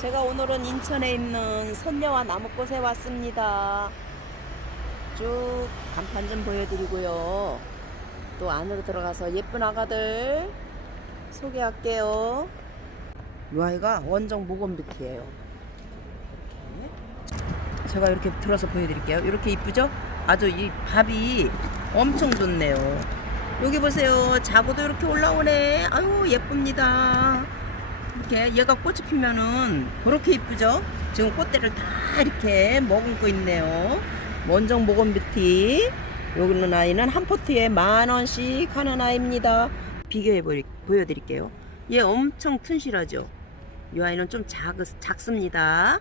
제가 오늘은 인천에 있는 선녀와 나무꽃에 왔습니다. 쭉 간판 좀 보여드리고요. 또 안으로 들어가서 예쁜 아가들 소개할게요. 이 아이가 원정 모건비트예요. 제가 이렇게 들어서 보여드릴게요. 이렇게 이쁘죠? 아주 이 밥이 엄청 좋네요. 여기 보세요. 자고도 이렇게 올라오네. 아유 예쁩니다. 이렇게 얘가 꽃이 피면은 그렇게 이쁘죠? 지금 꽃대를 다 이렇게 머금고 있네요. 원정 모건 뷰티. 여기는 아이는 한 포트에 만 원씩 하는 아이입니다. 비교해 보리, 보여드릴게요. 얘 엄청 튼실하죠? 이 아이는 좀 작, 작습니다.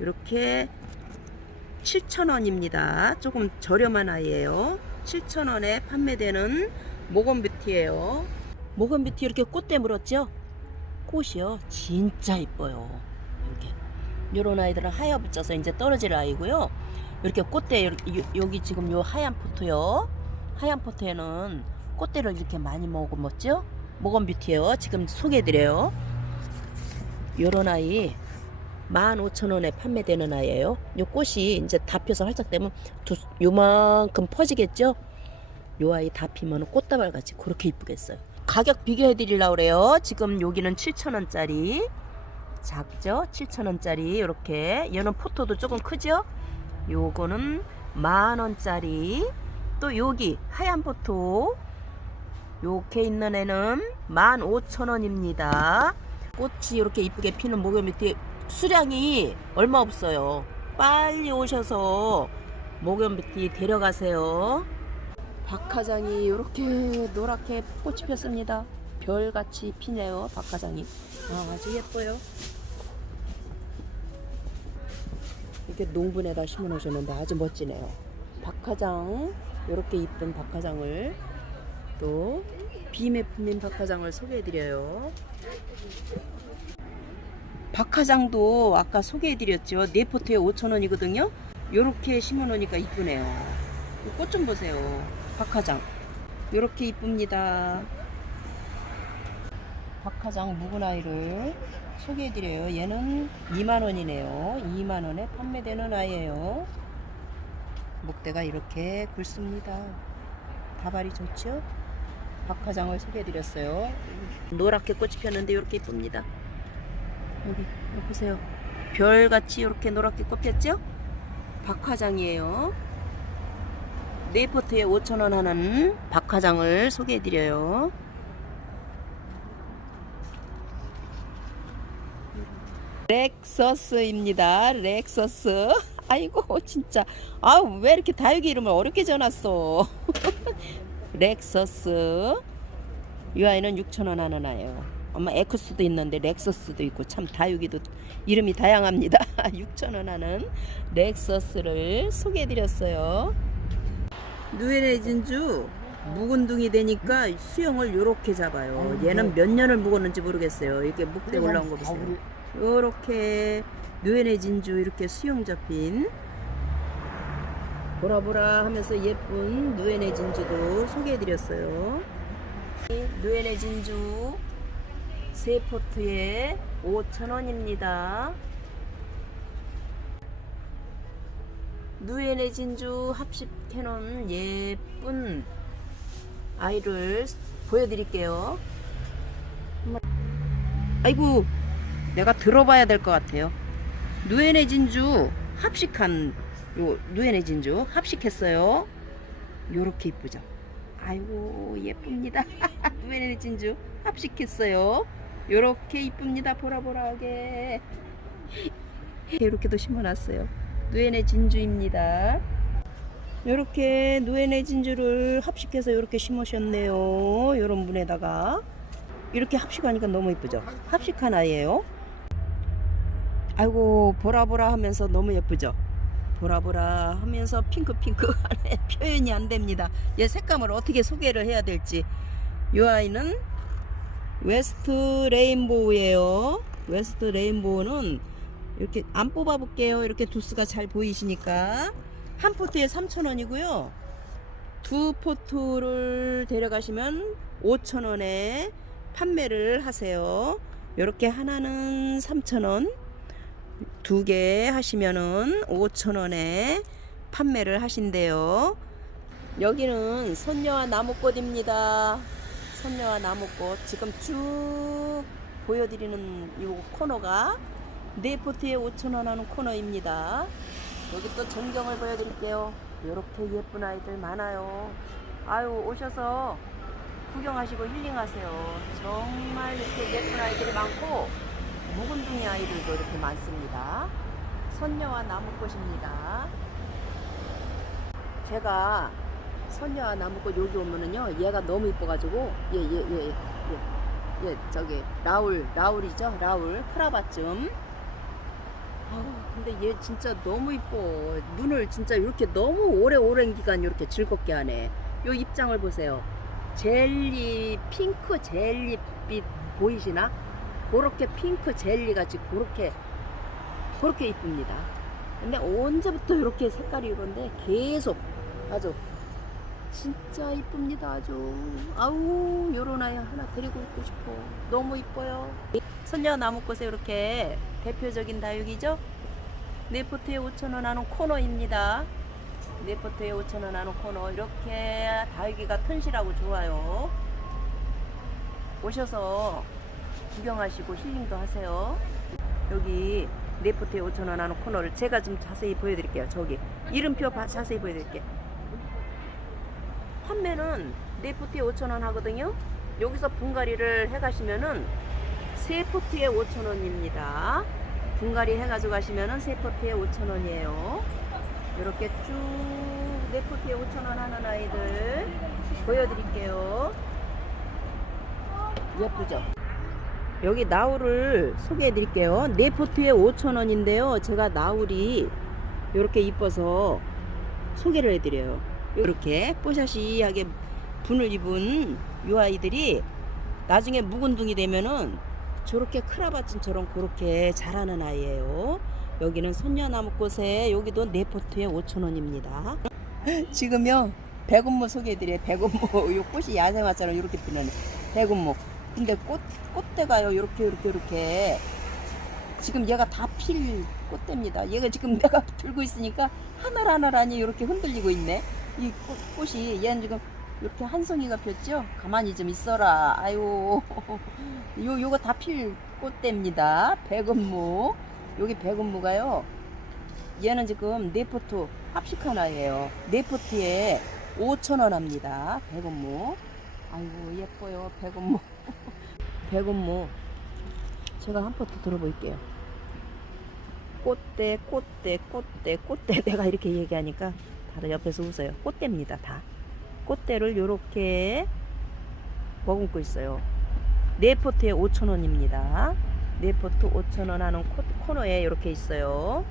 이렇게 7,000원입니다. 조금 저렴한 아이예요. 7,000원에 판매되는 모건 뷰티예요. 모건 뷰티 이렇게 꽃대 물었죠? 꽃이요. 진짜 이뻐요. 이렇게. 요런 아이들은 하여 붙여서 이제 떨어질 아이고요. 이렇게 꽃대 여기 지금 요 하얀 포토요. 하얀 포토에는 꽃대를 이렇게 많이 먹어먹죠? 모건 뷰티예요. 지금 소개해드려요. 요런 아이 15,000원에 판매되는 아이예요. 요 꽃이 이제 다 펴서 활짝 되면 두, 요만큼 퍼지겠죠? 요 아이 다 피면 꽃다발 같이 그렇게 이쁘겠어요. 가격 비교해 드리려고 그래요. 지금 여기는 7,000원짜리. 작죠? 7,000원짜리 이렇게. 얘는 포토도 조금 크죠? 요거는 만 원짜리. 또 여기 하얀 포토. 요렇게 있는 애는 15,000원입니다. 꽃이 이렇게 이쁘게 피는 목욕 밑에 수량이 얼마 없어요. 빨리 오셔서 목욕밑이 데려가세요. 박하장이 이렇게 노랗게 꽃이 폈습니다. 별같이 피네요, 박하장이. 아, 아주 예뻐요. 이렇게 농분에다 심어 놓으셨는데 아주 멋지네요. 박하장, 이렇게 이쁜 박하장을 또 비매 품인 박하장을 소개해드려요. 박하장도 아까 소개해드렸죠. 네 포트에 5,000원이거든요. 이렇게 심어 놓으니까 이쁘네요. 꽃 좀 보세요. 박하장. 이렇게 이쁩니다. 박하장 묵은 아이를 소개해드려요. 얘는 2만원이네요. 2만원에 판매되는 아이예요. 목대가 이렇게 굵습니다. 다발이 좋죠? 박하장을 소개해드렸어요. 노랗게 꽃이 폈는데 이렇게 이쁩니다. 여기, 여기 보세요. 별같이 이렇게 노랗게 꽃 폈죠? 박화장이에요. 네포트에 5,000원 하는 박화장을 소개해드려요. 렉서스입니다. 렉서스. 아이고 진짜 아우 왜 이렇게 다육이 이름을 어렵게 지어놨어. 렉서스. 이 아이는 6,000원 하는 아이예요. 엄마 에쿠스도 있는데 렉서스도 있고 참 다육이도 이름이 다양합니다. 6,000원 하는 렉서스를 소개해드렸어요. 누에네 진주 묵은둥이 되니까 수영을 요렇게 잡아요. 얘는 몇 년을 묵었는지 모르겠어요. 이렇게 묵대 올라온 거 보세요. 요렇게 누에네 진주 이렇게 수영 잡힌 보라보라 하면서 예쁜 누에네 진주도 소개해드렸어요. 누에네 진주 세 포트에 5,000원입니다. 누에네 진주 합식 캐논 예쁜 아이를 보여드릴게요. 아이고, 내가 들어봐야 될 것 같아요. 누에네 진주 합식한 요 누에네 진주 합식했어요. 요렇게 이쁘죠. 아이고 예쁩니다. 누에네 진주 합식했어요. 요렇게 이쁩니다. 보라보라하게 이렇게도 심어놨어요. 누에네 진주입니다. 요렇게 누에네 진주를 합식해서 이렇게 심으셨네요. 요런 분에다가 이렇게 합식하니까 너무 이쁘죠. 합식한 아이예요. 아이고 보라보라 하면서 너무 예쁘죠. 보라보라 하면서 핑크핑크 하네 표현이 안 됩니다. 얘 색감을 어떻게 소개를 해야 될지. 이 아이는 웨스트 레인보우예요. 웨스트 레인보우는 이렇게 안 뽑아 볼게요. 이렇게 두스가 잘 보이시니까 한 포트에 3,000원이고요. 두 포트를 데려가시면 5,000원에 판매를 하세요. 이렇게 하나는 3,000원, 두 개 하시면은 5,000원에 판매를 하신대요. 여기는 선녀와 나무꽃입니다. 선녀와 나무꽃 지금 쭉 보여드리는 이 코너가 네포트에 5,000원 하는 코너입니다. 여기 또 전경을 보여드릴게요. 이렇게 예쁜 아이들 많아요. 아유 오셔서 구경하시고 힐링하세요. 정말 이렇게 예쁜 아이들이 많고 묵은둥이 아이들도 이렇게 많습니다. 선녀와 나무꽃입니다. 제가 선녀와 나무꽃 여기 오면은요 얘가 너무 이뻐가지고 얘 얘 얘 얘얘 저기 라울 라울이죠 라울 크라바쯤 아우 근데 얘 진짜 너무 이뻐. 눈을 진짜 이렇게 너무 오래 오랜 기간 이렇게 즐겁게 하네. 요 입장을 보세요. 젤리 핑크 젤리빛 보이시나? 그렇게 핑크 젤리 같이 그렇게 그렇게 이쁩니다. 근데 언제부터 이렇게 색깔이 이런데? 계속. 아주. 진짜 이쁩니다 아주. 아우 요런 아이 하나 데리고 있고 싶어. 너무 이뻐요. 선녀 나무꽃에 이렇게 대표적인 다육이죠 네포트에 5천원 하는 코너입니다. 네포트에 5천원 하는 코너. 이렇게 다육이가 튼실하고 좋아요. 오셔서 구경하시고 힐링도 하세요. 여기 네포트에 5천원 하는 코너를 제가 좀 자세히 보여드릴게요. 저기. 이름표 봐- 자세히 보여드릴게요 판매는 네포트에 5,000원 하거든요. 여기서 분갈이를 해가시면은 세 포트에 5,000원입니다. 분갈이 해가지고 가시면은 세 포트에 5,000원이에요. 이렇게 쭉 네 포트에 5,000원 하는 아이들 보여드릴게요. 예쁘죠? 여기 나울을 소개해 드릴게요. 네 포트에 5,000원인데요. 제가 나울이 이렇게 이뻐서 소개를 해드려요. 이렇게 뽀샤시하게 분을 입은 요 아이들이 나중에 묵은둥이 되면은 저렇게 크라바친 처럼 그렇게 자라는 아이예요. 여기는 손녀나무꽃에 여기도 네 포트에 5,000원입니다. 지금요 백운모 소개해드려요. 백운모 요 꽃이 야생화처럼 이렇게 피는 백운모. 근데 꽃 꽃대가요 이렇게 이렇게 이렇게 지금 얘가 다 필 꽃대입니다. 얘가 지금 내가 들고 있으니까 하늘 하늘 하니 이렇게 흔들리고 있네. 이 꽃, 꽃이 얘는 지금 이렇게 한 송이가 폈죠? 가만히 좀 있어라. 아유, 요 요거 다 필 꽃대입니다. 백은무. 여기 백은무가요. 얘는 지금 네포트 합식한 아이예요. 네포트에 5천 원 합니다. 백은무. 아이고 예뻐요. 백은무. 백은무. 제가 한 포트 들어볼게요. 꽃대, 꽃대, 꽃대, 꽃대. 내가 이렇게 얘기하니까 다들 옆에서 웃어요. 꽃대입니다, 다. 꽃대를 요렇게 머금고 있어요. 네 포트에 5,000원입니다. 네 포트 5,000원 하는 코, 코너에 이렇게 있어요.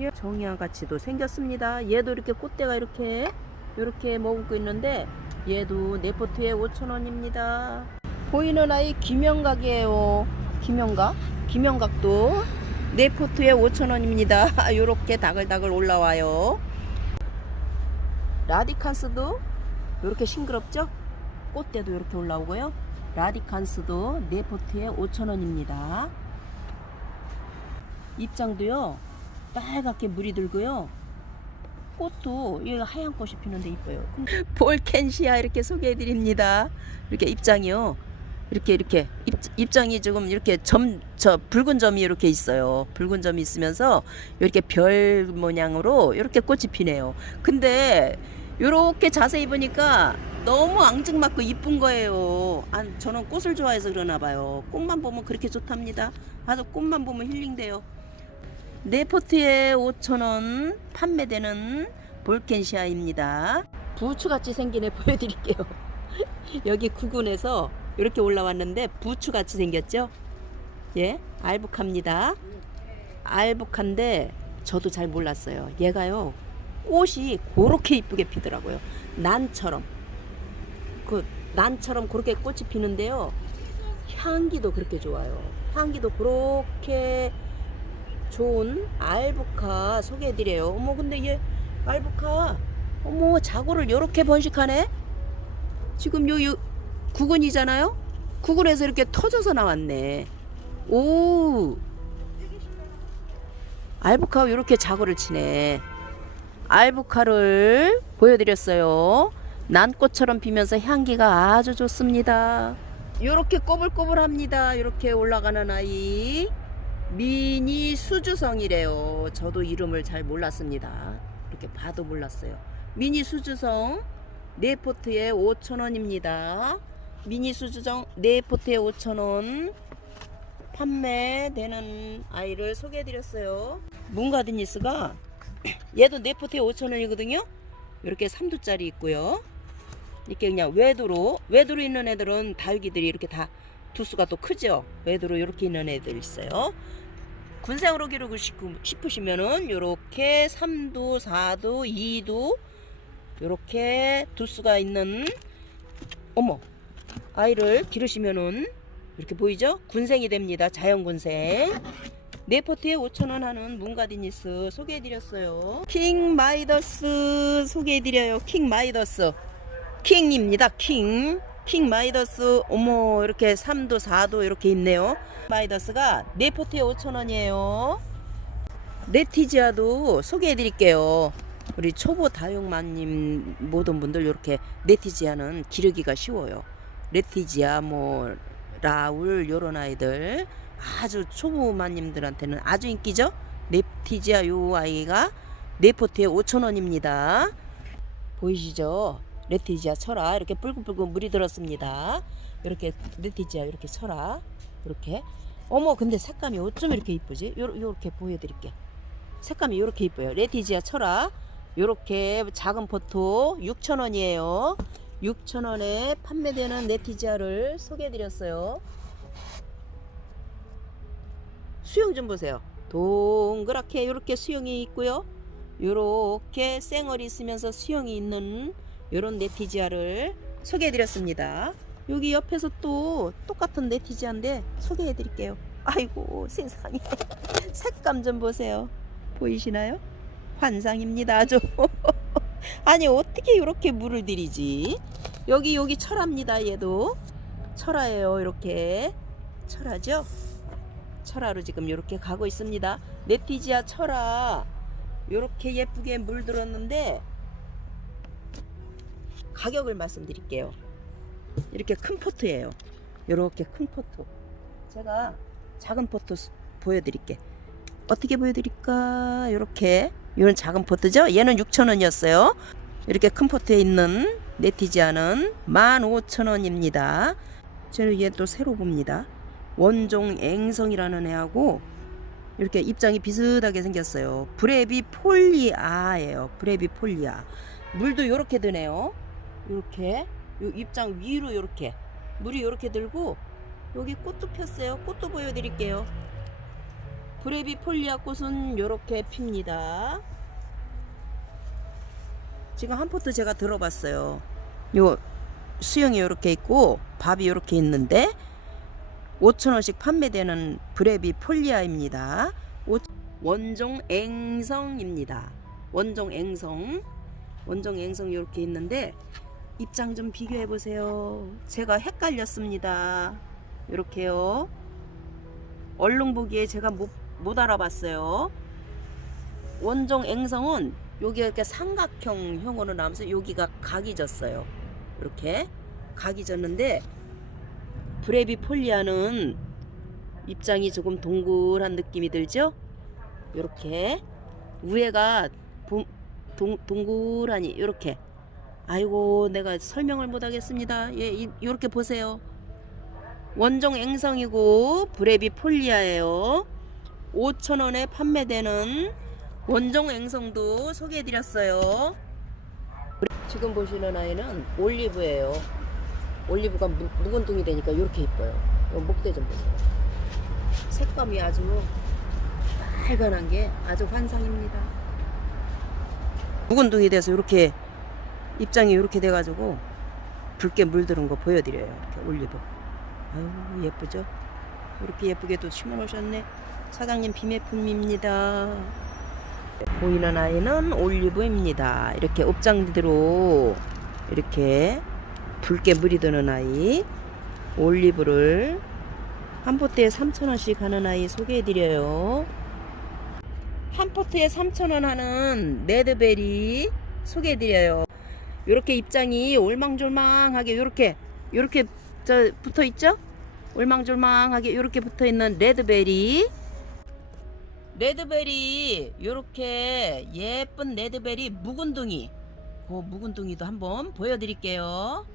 예, 정이야 같이도 생겼습니다. 얘도 이렇게 꽃대가 이렇게 이렇게 머금고 있는데 얘도 네 포트에 5,000원입니다. 보이는 아이 김영각이에요. 김영각. 김영각도 네 포트에 5,000원입니다. 요렇게 다글다글 올라와요. 라디칸스도 이렇게 싱그럽죠? 꽃대도 이렇게 올라오고요. 라디칸스도 네 포트에 5,000원입니다. 입장도요. 빨갛게 물이 들고요. 꽃도 여기가 하얀 꽃이 피는데 이뻐요. 볼켄시아 이렇게 소개해 드립니다. 이렇게 입장이요. 이렇게 이렇게 입, 입장이 조금 이렇게 점 저 붉은 점이 이렇게 있어요. 붉은 점이 있으면서 이렇게 별 모양으로 이렇게 꽃이 피네요. 근데 이렇게 자세히 보니까 너무 앙증맞고 이쁜 거예요. 아, 저는 꽃을 좋아해서 그러나 봐요. 꽃만 보면 그렇게 좋답니다. 아주 꽃만 보면 힐링돼요. 네포트에 5,000원 판매되는 볼켄시아입니다. 부추같이 생긴 애 보여드릴게요. 여기 구근에서 이렇게 올라왔는데 부추같이 생겼죠? 예, 알북합니다. 알북한데 저도 잘 몰랐어요. 얘가요, 꽃이 그렇게 이쁘게 피더라고요. 난처럼. 그 난처럼 그렇게 꽃이 피는데요. 향기도 그렇게 좋아요. 향기도 그렇게 좋은 알부카 소개해드려요. 어머, 근데 얘 알부카, 어머, 자고를 이렇게 번식하네? 지금 요, 요, 구근이잖아요? 구근에서 이렇게 터져서 나왔네. 오 알부카가 이렇게 자고를 치네 알부카를 보여드렸어요. 난꽃처럼 피면서 향기가 아주 좋습니다. 이렇게 꼬불꼬불합니다. 이렇게 올라가는 아이. 미니 수주성이래요. 저도 이름을 잘 몰랐습니다. 이렇게 봐도 몰랐어요. 미니 수주성 네 포트에 5,000원입니다. 미니 수주성 네 포트에 5,000원 판매되는 아이를 소개해드렸어요. 문가드니스가 얘도 네 포트에 5,000원이거든요. 이렇게 3두짜리 있고요. 이렇게 그냥 외도로 외도로 있는 애들은 다육이들이 이렇게 다 두수가 또 크죠. 외도로 이렇게 있는 애들 있어요. 군생으로 기르고 싶- 싶으시면은 이렇게 3두, 4두, 2두 이렇게 두수가 있는 어머 아이를 기르시면은 이렇게 보이죠? 군생이 됩니다. 자연 군생. 네 포트에 5,000원 하는 문가디니스 소개해드렸어요. 킹 마이더스 소개해드려요. 킹 마이더스. 킹입니다. 킹. 킹 마이더스. 어머, 이렇게 3도, 4도 이렇게 있네요. 마이더스가 네 포트에 5,000원이에요. 네티지아도 소개해드릴게요. 우리 초보 다육마님 모든 분들 이렇게 네티지아는 기르기가 쉬워요. 레티지아 뭐 라울 요런 아이들 아주 초보 마님들한테는 아주 인기죠. 네티지아 요 아이가 네포트에 5,000원입니다. 보이시죠? 레티지아 철아 이렇게 붉은붉은 물이 들었습니다. 이렇게 레티지아 이렇게 철아 이렇게 어머 근데 색감이 어쩜 이렇게 이쁘지? 요, 요렇게 보여드릴게. 색감이 이렇게 이뻐요. 레티지아 철아 요렇게 작은 포토 6,000원이에요. 6,000원에 판매되는 네티지아를 소개해드렸어요. 수영 좀 보세요. 동그랗게 이렇게 수영이 있고요. 이렇게 쌩얼이 있으면서 수영이 있는 이런 네티지아를 소개해드렸습니다. 여기 옆에서 또 똑같은 네티지아인데 소개해드릴게요. 아이고 세상에 색감 좀 보세요. 보이시나요? 환상입니다. 아주. 아니 어떻게 이렇게 물을 들이지? 여기 여기 철합니다. 얘도 철화예요. 이렇게 철화죠? 철화로 지금 이렇게 가고 있습니다. 네티지아 철화 이렇게 예쁘게 물들었는데 가격을 말씀드릴게요. 이렇게 큰 포트예요. 이렇게 큰 포트. 제가 작은 포트 스- 보여드릴게. 어떻게 보여드릴까? 이렇게 이런 작은 포트죠? 얘는 6,000원이었어요. 이렇게 큰 포트에 있는 네티지아는 15,000원입니다. 저는 얘 또 새로 봅니다. 원종 앵성이라는 애하고 이렇게 입장이 비슷하게 생겼어요. 브레비 폴리아예요. 브레비 폴리아. 물도 이렇게 드네요. 이렇게 요 입장 위로 이렇게 물이 이렇게 들고 여기 꽃도 폈어요. 꽃도 보여드릴게요. 브레비 폴리아 꽃은 이렇게 핍니다. 지금 한 포트 제가 들어봤어요. 요 수영이 이렇게 있고 밥이 이렇게 있는데 5천원씩 판매되는 브레비 폴리아입니다. 오- 원종 앵성입니다. 원종 앵성. 원종 앵성 이렇게 있는데 입장 좀 비교해 보세요. 제가 헷갈렸습니다. 이렇게요. 얼른 보기에 제가 못, 못 알아봤어요. 원종 앵성은 여기가 이렇게 삼각형 형으로 나면서 여기가 각이 졌어요. 이렇게 각이 졌는데 브레비 폴리아는 입장이 조금 동글한 느낌이 들죠? 이렇게 위에가 동, 동, 동글하니 이렇게 아이고 내가 설명을 못 하겠습니다. 예, 이- 이렇게 보세요. 원종 앵성이고 브레비 폴리아예요. 5,000원에 판매되는 원종 앵성도 소개해드렸어요. 지금 보시는 아이는 올리브예요. 올리브가 무, 묵은 둥이 되니까 이렇게 이뻐요. 요 목대 좀 보세요. 색감이 아주 빨간한 게 아주 환상입니다. 묵은 둥이 돼서 이렇게 입장이 이렇게 돼가지고 붉게 물들은 거 보여드려요. 이렇게 올리브. 아유 예쁘죠? 이렇게 예쁘게 또 심어놓으셨네. 사장님 비매품입니다. 보이는 아이는 올리브입니다. 이렇게 옵장대로 이렇게 붉게 물이 드는 아이 올리브를 한 포트에 3,000원씩 하는 아이 소개해드려요. 한 포트에 3,000원 하는 레드베리 소개해드려요. 요렇게 입장이 올망졸망하게 요렇게 요렇게 저 붙어 있죠? 올망졸망하게 요렇게 붙어 있는 레드베리 레드베리 요렇게 예쁜 레드베리 묵은둥이 그 묵은둥이도 한번 보여드릴게요.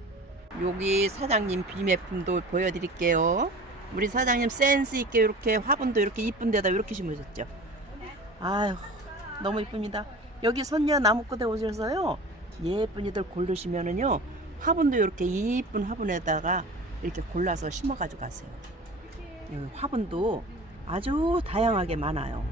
여기 사장님 비매품도 보여드릴게요. 우리 사장님 센스 있게 이렇게 화분도 이렇게 이쁜 데다 이렇게 심으셨죠. 아유 너무 이쁩니다. 여기 선녀 나무꾼에 오셔서요 예쁜 이들 고르시면은요 화분도 이렇게 이쁜 화분에다가 이렇게 골라서 심어가지고 가세요. 이 화분도 아주 다양하게 많아요.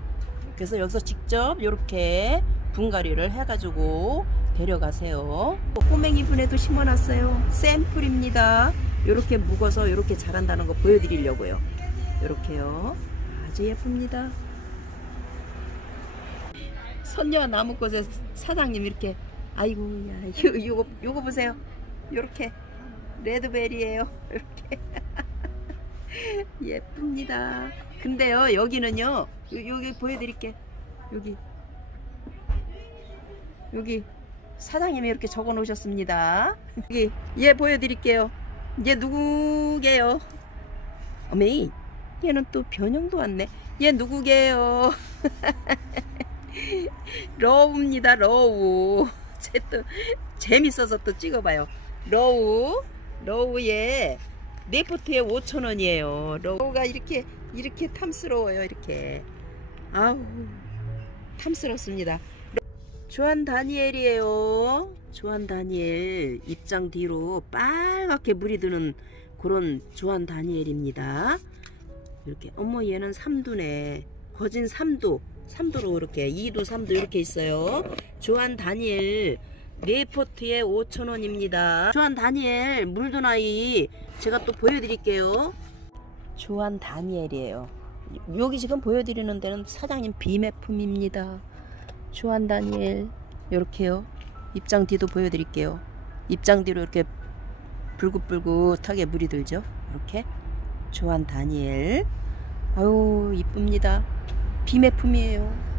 그래서 여기서 직접 이렇게 분갈이를 해가지고 데려가세요. 꼬맹이 분에도 심어놨어요. 샘플입니다. 이렇게 묵어서 이렇게 자란다는 거 보여드리려고요. 이렇게요. 아주 예쁩니다. 선녀 나무꽃에 사장님 이렇게 아이고 야 요, 요거 요거 보세요. 요렇게 레드베리예요. 이렇게 예쁩니다. 근데요 여기는요 요- 여기 보여드릴게 여기 여기 사장님이 이렇게 적어 놓으셨습니다. 여기 얘 보여드릴게요. 얘 누구게요? 어메이 얘는 또 변형도 왔네. 얘 누구게요? 러우입니다. 러우. 쟤또 재밌어서 또 찍어봐요. 러우 러우의 네포트에 5천 원이에요. 러우가 이렇게 이렇게 탐스러워요. 이렇게 아우 탐스럽습니다. 조한 다니엘이에요. 조한 다니엘 입장 뒤로 빨갛게 물이 드는 그런 조한 다니엘입니다. 이렇게 어머 얘는 삼두네. 거진 삼두. 삼두로 이렇게 2두 3두 이렇게 있어요. 조한 다니엘 네포트에 5,000원입니다. 조한 다니엘 물든 아이 제가 또 보여드릴게요. 조한 다니엘이에요. 여기 지금 보여드리는 데는 사장님 비매품입니다. 조한 다니엘 이렇게요. 입장 뒤도 보여드릴게요. 입장 뒤로 이렇게 불긋불긋하게 물이 들죠. 이렇게 조한 다니엘. 아유 이쁩니다. 비매품이에요.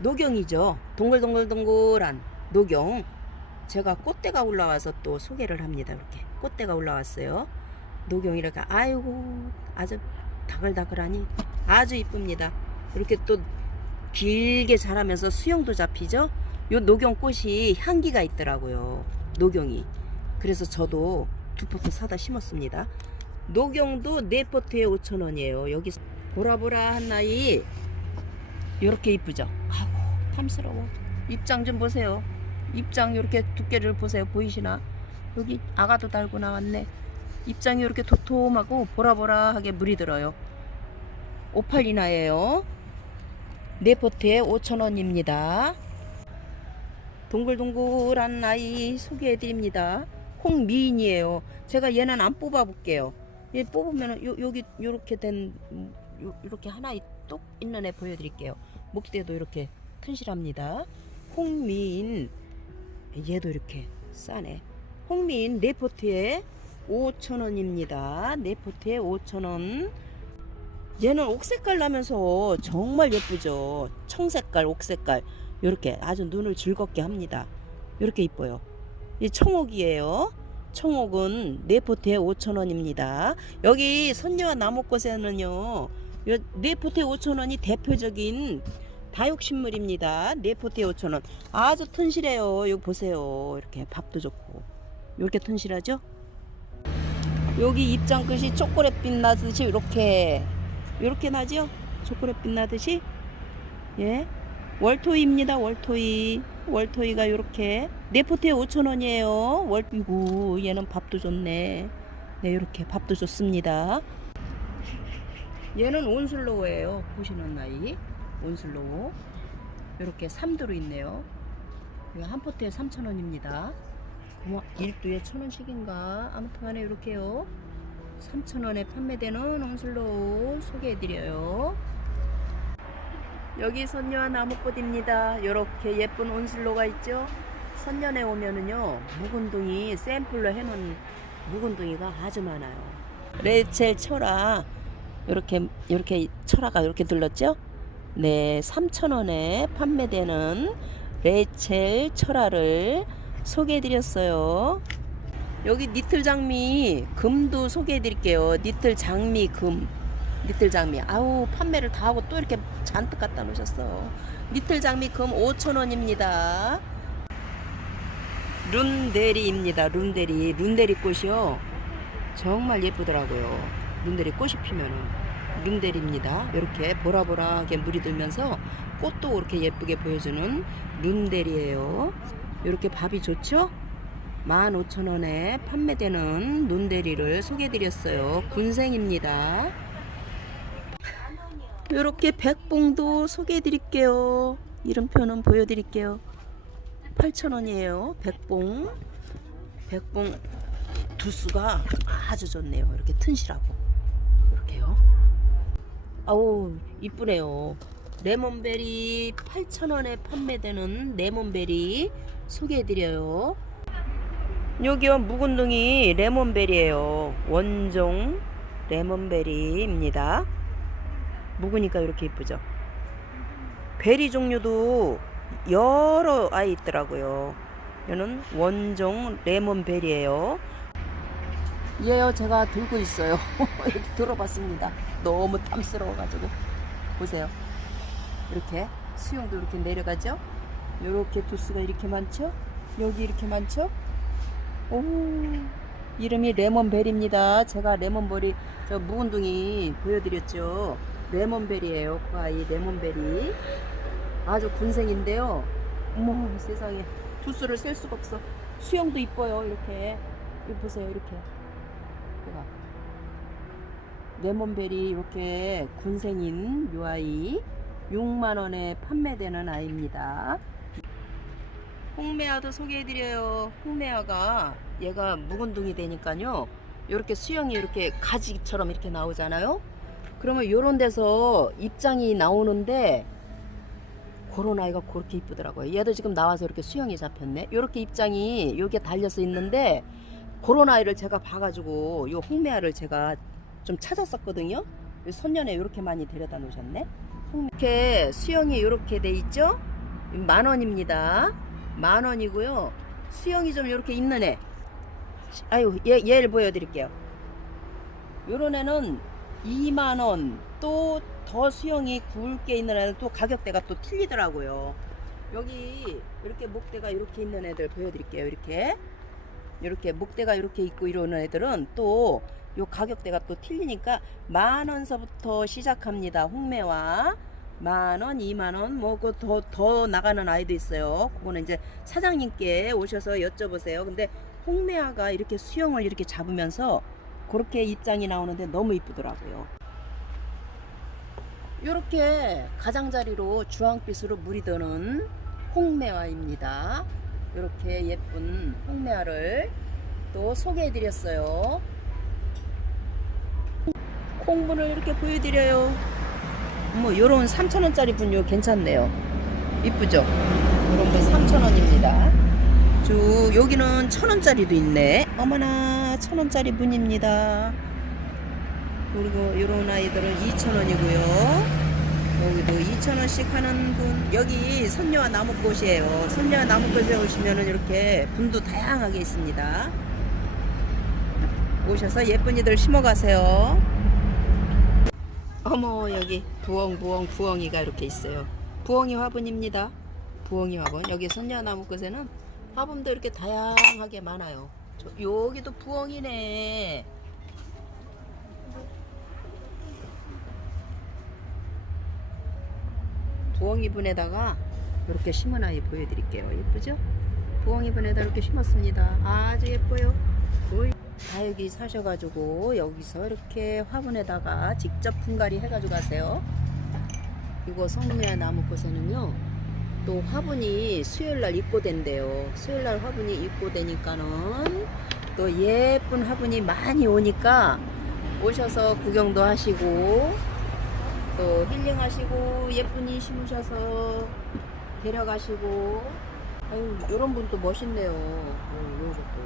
녹용이죠. 동글동글동글한 녹용. 제가 꽃대가 올라와서 또 소개를 합니다. 이렇게 꽃대가 올라왔어요. 녹용이라가 아이고 아주 다글다글하니 아주 이쁩니다. 이렇게 또 길게 자라면서 수영도 잡히죠. 요 녹용꽃이 향기가 있더라고요. 녹용이. 그래서 저도 두 포트 사다 심었습니다. 녹용도 네 포트에 5천 원이에요. 여기 보라보라한 나이 이렇게 이쁘죠. 아고 탐스러워. 입장 좀 보세요. 입장 이렇게 두께를 보세요. 보이시나? 여기 아가도 달고 나왔네. 입장이 이렇게 도톰하고 보라보라하게 물이 들어요. 오팔리나예요. 네 포트에 5,000원입니다. 동글동글한 아이 소개해드립니다. 홍미인이에요. 제가 얘는 안 뽑아볼게요. 얘 뽑으면 요, 여기 요렇게 된 음, 요, 요렇게 하나 똑 있는 애 보여드릴게요. 목대도 이렇게 튼실합니다. 홍미인 얘도 이렇게 싸네. 홍미인 네 포트에 5,000원입니다. 네 포트에 5,000원. 얘는 옥색깔 나면서 정말 예쁘죠. 청색깔, 옥색깔. 이렇게 아주 눈을 즐겁게 합니다. 이렇게 이뻐요. 이 청옥이에요. 청옥은 네 포트에 5,000원입니다. 여기 선녀와 나무꽃에는요. 요네 포트에 5,000원이 대표적인 다육식물입니다. 네 포트에 5,000원. 아주 튼실해요. 이거 보세요. 이렇게 밥도 좋고. 이렇게 튼실하죠? 여기 입장 끝이 초콜릿 빛 나듯이 이렇게 이렇게 나죠? 초콜릿 빛 나듯이? 예. 월토이입니다 월토이. 월토이가 이렇게. 네 포트에 5천원이에요. 월 이고 얘는 밥도 좋네. 네 이렇게 밥도 좋습니다. 얘는 온슬로우예요. 보시는 나이. 온슬로우. 이렇게 3도로 있네요. 한 포트에 3천원입니다. 뭐 1두에 천원씩인가? 아무튼 간에 이렇게요 3,000원에 판매되는 온슬로우 소개해드려요. 여기 선녀와 나무꽃입니다. 이렇게 예쁜 온슬로가 있죠. 선년에 오면은요 묵은둥이 샘플로 해놓은 묵은둥이가 아주 많아요. 레첼 철아 이렇게 이렇게 철아가 이렇게 들렀죠? 네, 3,000원에 판매되는 레첼 철아를 소개해 드렸어요. 여기 니틀 장미 금도 소개해 드릴게요. 니틀 장미 금. 니틀 장미. 아우, 판매를 다 하고 또 이렇게 잔뜩 갖다 놓으셨어. 니틀 장미 금 5,000원입니다. 룬데리입니다. 룬데리. 룬데리 꽃이요. 정말 예쁘더라고요. 룬데리 꽃이 피면은. 룬데리입니다. 이렇게 보라보라하게 물이 들면서 꽃도 이렇게 예쁘게 보여주는 룬데리예요. 이렇게 밥이 좋죠? 15,000원에 판매되는 룬데리를 소개해드렸어요. 군생입니다. 이렇게 백봉도 소개해드릴게요. 이름표는 보여드릴게요. 8,000원이에요. 백봉. 백봉 두수가 아주 좋네요. 이렇게 튼실하고. 이렇게요. 아우, 이쁘네요. 레몬베리 8,000원에 판매되는 레몬베리 소개해드려요. 여기요, 묵은둥이 레몬베리예요. 원종 레몬베리입니다. 묵으니까 이렇게 이쁘죠? 베리 종류도 여러 아이 있더라고요. 이는 원종 레몬베리예요. 얘요 제가 들고 있어요. 이렇게 들어봤습니다. 너무 탐스러워 가지고 보세요. 이렇게 수영도 이렇게 내려가죠. 이렇게 두수가 이렇게 많죠. 여기 이렇게 많죠. 오 이름이 레몬베리입니다. 제가 레몬베리 저 묵은둥이 보여드렸죠. 레몬베리예요. 그 아이 레몬베리 아주 군생인데요. 어머 세상에 두수를 셀 수가 없어. 수영도 이뻐요. 이렇게 이거 보세요. 이렇게 이거. 레몬베리 이렇게 군생인 요 아이 6만원에 판매되는 아이입니다. 홍매화도 소개해드려요. 홍매화가 얘가 묵은둥이 되니까요. 이렇게 수영이 이렇게 가지처럼 이렇게 나오잖아요. 그러면 이런 데서 입장이 나오는데 그런 아이가 그렇게 이쁘더라고요. 얘도 지금 나와서 이렇게 수영이 잡혔네. 이렇게 입장이 여기에 달려서 있는데 그런 아이를 제가 봐가지고 요 홍매화를 제가 좀 찾았었거든요. 요 손년에 이렇게 많이 데려다 놓으셨네. 이렇게 수영이 이렇게 돼 있죠? 만 원입니다. 만 원이고요. 수영이 좀 이렇게 있는 애. 아유, 얘, 얘를 보여드릴게요. 요런 애는 2만 원. 또 더 수영이 굵게 있는 애는 또 가격대가 또 틀리더라고요. 여기 이렇게 목대가 이렇게 있는 애들 보여드릴게요. 이렇게. 이렇게 목대가 이렇게 있고 이러는 애들은 또 요 가격대가 또 틀리니까 만 원서부터 시작합니다. 홍매와 만 원, 이만 원, 뭐그더 더 나가는 아이도 있어요. 그거는 이제 사장님께 오셔서 여쭤보세요. 근데 홍매화가 이렇게 수영을 이렇게 잡으면서 그렇게 입장이 나오는데 너무 이쁘더라고요. 이렇게 가장자리로 주황빛으로 물이 드는 홍매화입니다. 이렇게 예쁜 홍매화를 또 소개해드렸어요. 콩분을 이렇게 보여드려요. 뭐 요런 3,000원짜리 분요 괜찮네요. 이쁘죠? 분 3,000원입니다. 쭉 여기는 1,000원짜리도 있네. 어머나 1,000원짜리 분입니다. 그리고 요런 아이들은 2,000원이고요. 여기도 2,000원씩 하는 분. 여기 선녀와 나무꽃이에요. 선녀와 나무꽃에 오시면은 이렇게 분도 다양하게 있습니다. 오셔서 예쁜이들 심어 가세요. 어머 여기 부엉 부엉 부엉이가 이렇게 있어요. 부엉이 화분입니다. 부엉이 화분. 여기 선녀나무 끝에는 화분도 이렇게 다양하게 많아요. 저, 여기도 부엉이네. 부엉이 분에다가 이렇게 심은 아이 보여드릴게요. 예쁘죠? 부엉이 분에다 이렇게 심었습니다. 아주 예뻐요. 오이. 다육이 사셔가지고 여기서 이렇게 화분에다가 직접 분갈이 해가지고 가세요. 이거 성미야 나무 꽃에는요. 또 화분이 수요일날 입고된대요. 수요일날 화분이 입고되니까는 또 예쁜 화분이 많이 오니까 오셔서 구경도 하시고 또 힐링하시고 예쁜이 심으셔서 데려가시고 아유 이런 분도 멋있네요. 어, 요것도 이렇게 이렇게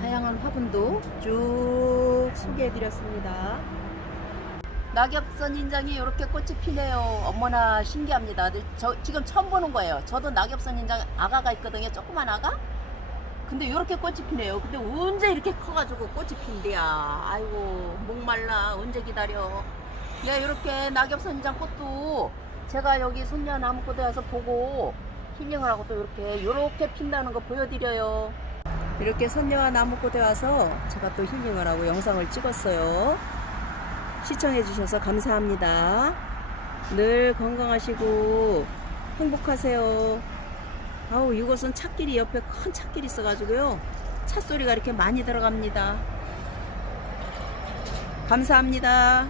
다양한 화분도 쭉 소개해드렸습니다. 낙엽선 인장이 이렇게 꽃이 피네요. 어머나 신기합니다. 저 지금 처음 보는 거예요. 저도 낙엽선 인장 아가가 있거든요. 조그만 아가. 근데 이렇게 꽃이 피네요. 근데 언제 이렇게 커가지고 꽃이 핀대야. 아이고 목말라 언제 기다려. 야 이렇게 낙엽선 인장 꽃도 제가 여기 손녀 나무꽃에 와서 보고 힐링을 하고 또 이렇게 이렇게 핀다는 거 보여드려요. 이렇게 선녀와 나무꽃에 와서 제가 또 힐링을 하고 영상을 찍었어요. 시청해 주셔서 감사합니다. 늘 건강하시고 행복하세요. 아우 이곳은 찻길이 옆에 큰 찻길이 있어가지고요. 찻소리가 이렇게 많이 들어갑니다. 감사합니다.